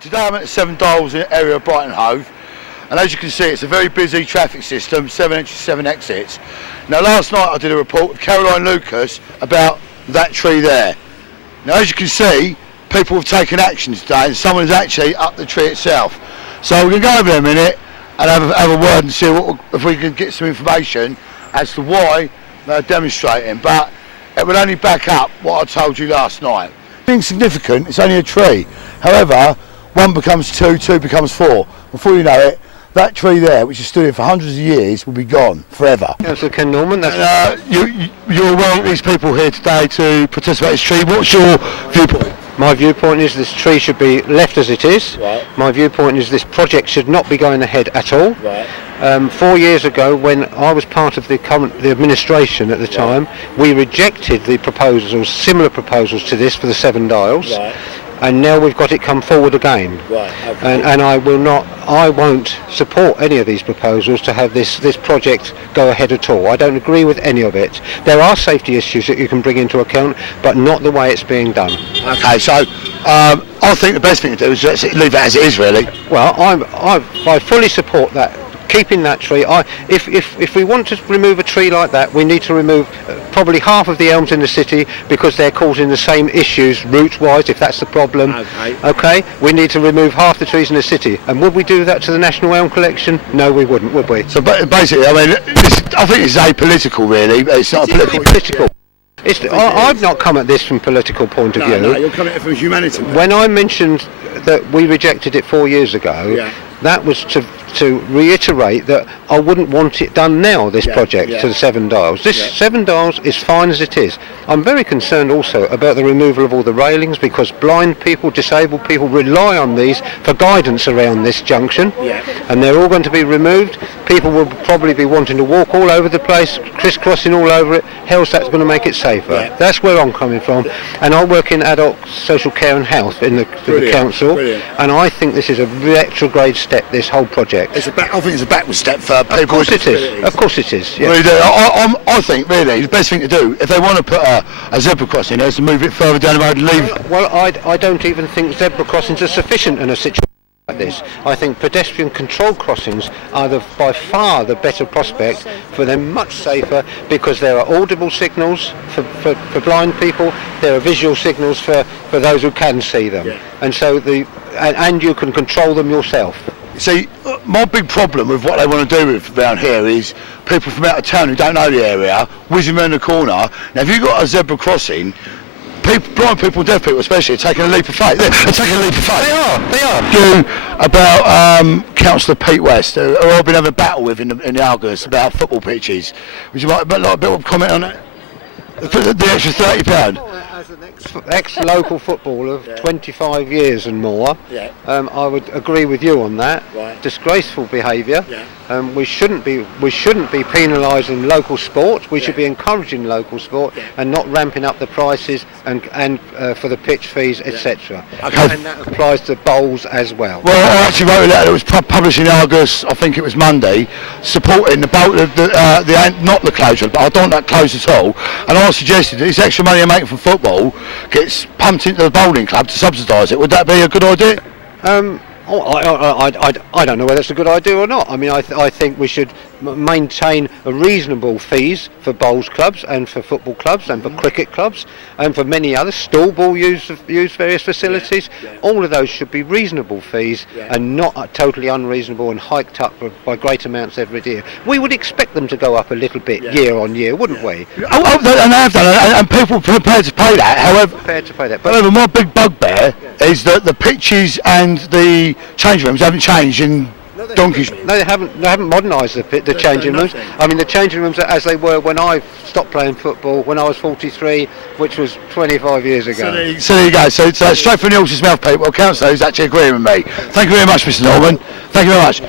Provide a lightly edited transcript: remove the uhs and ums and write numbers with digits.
Today I'm at the Seven Dials area of Brighton Hove, and as you can see it's a very busy traffic system, 7 entries, 7 exits. Now last night I did a report with Caroline Lucas about that tree there. Now as you can see, people have taken action today and someone has actually up the tree itself. So we're going to go over there a minute and have a word and see if we can get some information as to why they're demonstrating, but it will only back up what I told you last night. Being significant, it's only a tree. However, 1 becomes 2, 2 becomes 4. Before you know it, that tree there, which has stood here for hundreds of years, will be gone forever. Councillor Ken Norman, you're welcome these people here today to participate in this tree. What's your viewpoint? My viewpoint is this tree should be left as it is. Right. My viewpoint is this project should not be going ahead at all. Right. 4 years ago, when I was part of the administration at the time, we rejected the proposals, or similar proposals to this, for the 7 Dials. Right. And now we've got it come forward again. Right. Okay. And I won't support any of these proposals to have this project go ahead at all. I don't agree with any of it. There are safety issues that you can bring into account, but not the way it's being done. Okay, so I think the best thing to do is just leave it as it is, really. Well, I fully support that. Keeping that tree, if we want to remove a tree like that, we need to remove probably half of the elms in the city because they're causing the same issues root-wise, if that's the problem. Okay, we need to remove half the trees in the city. And would we do that to the National Elm Collection? No, we wouldn't, would we? So basically, I mean, I think it's apolitical, really. It's not political. I've not come at this from a political point of view. No, you're coming at it from humanity. When I mentioned that we rejected it 4 years ago, that was to reiterate that I wouldn't want it done now, this project, to the 7 Dials. This 7 Dials is fine as it is. I'm very concerned also about the removal of all the railings, because blind people, disabled people rely on these for guidance around this junction, and they're all going to be removed. People will probably be wanting to walk all over the place, crisscrossing all over it. How's that going to make it safer? That's where I'm coming from. And I work in adult social care and health in the council, and I think this is a retrograde step, this whole project. I think it's a backward step for people. Of course it is. Of course it is. Yeah. I think really the best thing to do, if they want to put a zebra crossing there, is to move it further down the road and leave. Well, I don't even think zebra crossings are sufficient in a situation like this. I think pedestrian control crossings are by far the better prospect for them, much safer, because there are audible signals for blind people, there are visual signals for those who can see them, and so and you can control them yourself. See, my big problem with what they want to do around here is people from out of town who don't know the area whizzing around the corner. Now, if you've got a zebra crossing, blind people, deaf people especially, are taking a leap of faith. They're taking a leap of faith. They are. About Councillor Pete West, who I've been having a battle with in the August about football pitches. Would you like a bit of comment on that? The extra £30. As an ex-local footballer of 25 years and more, I would agree with you on that. Disgraceful behaviour. We shouldn't be penalising local sport. We should be encouraging local sport and not ramping up the prices and for the pitch fees, etc. And that applies to bowls as well. Well, I actually wrote a letter that was published in August, I think it was Monday, supporting not the closure, but I don't want that closed at all. And I suggested that this extra money they're making from football gets pumped into the bowling club to subsidise it. Would that be a good idea? I don't know whether it's a good idea or not. I mean, I think we should maintain a reasonable fees for bowls clubs and for football clubs and for cricket clubs and for many others. Stall ball use various facilities. All of those should be reasonable fees and not totally unreasonable and hiked up by great amounts every year. We would expect them to go up a little bit year on year, wouldn't we? And they have done, and people are prepared to pay that. However, my big bugbear is that the pitches and the change rooms haven't changed in donkeys. No, they haven't modernised the changing rooms. I mean, the changing rooms are as they were when I stopped playing football when I was 43, which was 25 years ago. So there you go. So straight from the horse's mouth, people. Councillor is actually agreeing with me. Thank you very much, Mr. Norman. Thank you very much.